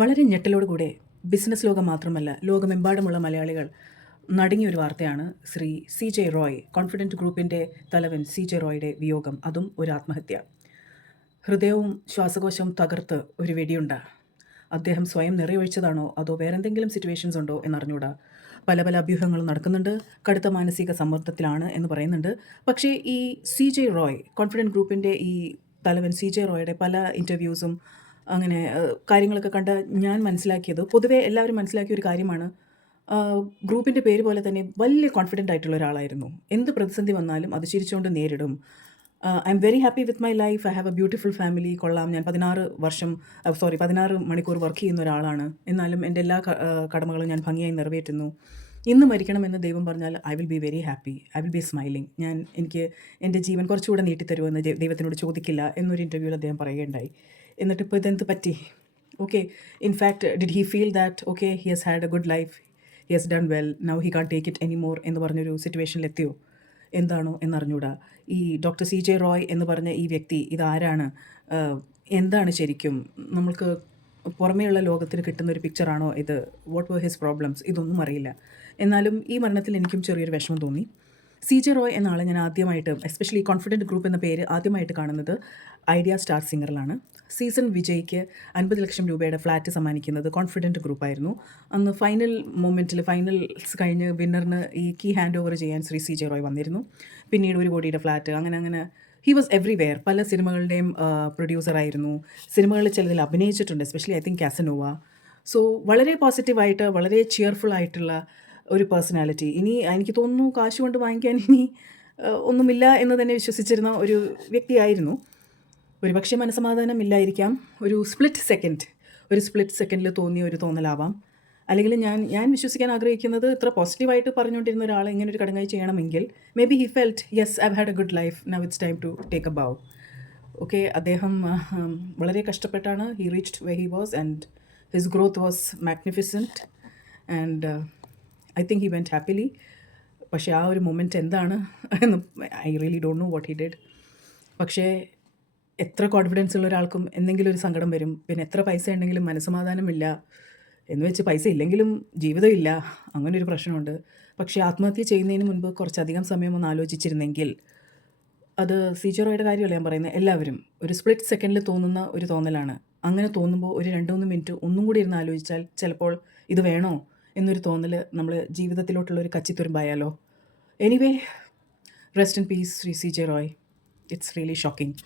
വളരെ ഞെട്ടലോടുകൂടെ ബിസിനസ് ലോകം മാത്രമല്ല ലോകമെമ്പാടുമുള്ള മലയാളികൾ നടുങ്ങിയ ഒരു വാർത്തയാണ് Shri C J Roy, confident ഗ്രൂപ്പിൻ്റെ തലവൻ സി ജെ റോയുടെ വിയോഗം. അതും ഒരു ആത്മഹത്യ. ഹൃദയവും ശ്വാസകോശവും തകർത്ത് ഒരു വെടിയുണ്ട. അദ്ദേഹം സ്വയം നിറയൊഴിച്ചതാണോ അതോ വേറെന്തെങ്കിലും സിറ്റുവേഷൻസ് ഉണ്ടോ എന്നറിഞ്ഞൂടാ. പല പല അഭ്യൂഹങ്ങളും നടക്കുന്നുണ്ട്. കടുത്ത മാനസിക സമ്മർദ്ദത്തിലാണ് എന്ന് പറയുന്നുണ്ട്. പക്ഷേ ഈ സി ജെ റോയ്, കോൺഫിഡൻറ്റ് ഗ്രൂപ്പിൻ്റെ ഈ തലവൻ സി ജെ റോയുടെ പല ഇൻ്റർവ്യൂസും അങ്ങനെ കാര്യങ്ങളൊക്കെ കണ്ട് ഞാൻ മനസ്സിലാക്കിയത്, പൊതുവേ എല്ലാവരും മനസ്സിലാക്കിയ ഒരു കാര്യമാണ്, ഗ്രൂപ്പിൻ്റെ പേര് പോലെ തന്നെ വലിയ കോൺഫിഡൻ്റ് ആയിട്ടുള്ള ഒരാളായിരുന്നു. എന്ത് പ്രതിസന്ധി വന്നാലും അത് ചിരിച്ചുകൊണ്ട് നേരിടും. I am very happy with my life. I have A beautiful family. കൊള്ളാം, ഞാൻ 16 മണിക്കൂർ വർക്ക് ചെയ്യുന്ന ഒരാളാണ്. എന്നാലും എൻ്റെ എല്ലാ കടമകളും ഞാൻ ഭംഗിയായി നിറവേറ്റുന്നു. ഇന്ന് മരിക്കണമെന്ന് ദൈവം പറഞ്ഞാൽ I will be very happy. I will be smiling. എനിക്ക് എൻ്റെ ജീവൻ കുറച്ചുകൂടെ നീട്ടിത്തരുമോ എന്ന് ദൈവത്തിനോട് ചോദിക്കില്ല എന്നൊരു ഇൻ്റർവ്യൂവിൽ അദ്ദേഹം പറയുകയുണ്ടായി. എന്നിട്ട് ഇപ്പോൾ ഇതെന്ത് പറ്റി? Okay, in fact did he feel that okay he has had a good life, he has done well, now he can't take it anymore എന്ന് പറഞ്ഞൊരു സിറ്റുവേഷനിലെത്തിയോ? എന്താണോ എന്നറിഞ്ഞൂടാ. ഈ ഡോക്ടർ സി ജെ റോയ് എന്ന് പറഞ്ഞ ഈ വ്യക്തി ഇതാരാണ്? എന്താണ് ശരിക്കും? നമ്മൾക്ക് പുറമേയുള്ള ലോകത്തിന് കിട്ടുന്ന ഒരു പിക്ചറാണോ ഇത്? What were his problems? ഇതൊന്നും അറിയില്ല. എന്നാലും ഈ മരണത്തിൽ എനിക്കും ചെറിയൊരു വിഷമം തോന്നി. സി ജെ റോയ് എന്ന ആളെ ഞാൻ ആദ്യമായിട്ട്, എസ്പെഷ്യലി കോൺഫിഡൻറ്റ് ഗ്രൂപ്പ് എന്ന പേര് ആദ്യമായിട്ട് കാണുന്നത് ഐഡിയ സ്റ്റാർ സിംഗറിലാണ്. സീസൺ വിജയ്ക്ക് 50 ലക്ഷം രൂപയുടെ ഫ്ലാറ്റ് സമ്മാനിക്കുന്നത് കോൺഫിഡൻറ്റ് ഗ്രൂപ്പായിരുന്നു. അന്ന് ഫൈനൽസ് കഴിഞ്ഞ് വിന്നറിന് ഈ കീ ഹാൻഡ് ഓവർ ചെയ്യാൻ ശ്രീ സി ജെ റോയ് വന്നിരുന്നു. പിന്നീട് 1 കോടിയുടെ ഫ്ലാറ്റ്, അങ്ങനെ ഹി വാസ് എവ്രിവെയർ. പല സിനിമകളുടെയും പ്രൊഡ്യൂസറായിരുന്നു. സിനിമകളിൽ ചിലതിൽ അഭിനയിച്ചിട്ടുണ്ട്, especially I think Casanova. So വളരെ പോസിറ്റീവായിട്ട്, വളരെ ചിയർഫുൾ ആയിട്ടുള്ള ഒരു പേഴ്സണാലിറ്റി. ഇനി എനിക്ക് തോന്നുന്നു കാശ് കൊണ്ട് വാങ്ങിക്കാൻ ഇനി ഒന്നുമില്ല എന്ന് തന്നെ വിശ്വസിച്ചിരുന്ന ഒരു വ്യക്തിയായിരുന്നു. ഒരുപക്ഷെ മനസ്സമാധാനം ഇല്ലായിരിക്കാം. ഒരു സ്പ്ലിറ്റ് സെക്കൻഡിൽ തോന്നിയ ഒരു തോന്നലാവാം. അല്ലെങ്കിൽ ഞാൻ വിശ്വസിക്കാൻ ആഗ്രഹിക്കുന്നത്, ഇത്ര പോസിറ്റീവായിട്ട് പറഞ്ഞുകൊണ്ടിരുന്ന ഒരാളെ ഇങ്ങനെ ഒരു കടങ്ങായി ചെയ്യണമെങ്കിൽ maybe he felt yes I had a good life, now it's time to take a bow. Okay, അദ്ദേഹം വളരെ കഷ്ടപ്പെട്ടാണ് he reached where he was and his growth was magnificent and I think he went happily. പക്ഷേ ആ ഒരു moment എന്താണ് എന്ന് I really don't know what he did. പക്ഷേ എത്ര കോൺഫിഡൻസ് ഉള്ള ഒരാൾക്കും എന്തെങ്കിലും ഒരു സങ്കടം വരും. പിന്നെ എത്ര പൈസ ഉണ്ടെങ്കിലും മനസ്സമാധാനമില്ല എന്ന് വെച്ച് പൈസ ഇല്ലെങ്കിലും ജീവിതമില്ല, അങ്ങനൊരു പ്രശ്നമുണ്ട്. പക്ഷേ ആത്മഹത്യ ചെയ്യുന്നതിന് മുൻപ് കുറച്ചധികം സമയം ഒന്ന് ആലോചിച്ചിരുന്നെങ്കിൽ, അത് സി ജെ റോയുടെ കാര്യമല്ല ഞാൻ പറയുന്നത്, എല്ലാവരും ഒരു സ്പ്ലിറ്റ് സെക്കൻഡിൽ തോന്നുന്ന ഒരു തോന്നലാണ്. അങ്ങനെ തോന്നുമ്പോൾ ഒരു 2-3 മിനിറ്റ് ഒന്നും കൂടി ഇരുന്ന് ആലോചിച്ചാൽ ചിലപ്പോൾ ഇത് വേണോ എന്നൊരു തോന്നൽ നമ്മൾ ജീവിതത്തിലോട്ടുള്ള ഒരു കച്ചിത്തുരുമ്പായാലോ. Anyway, rest in peace Shri C J Roy. It's really shocking.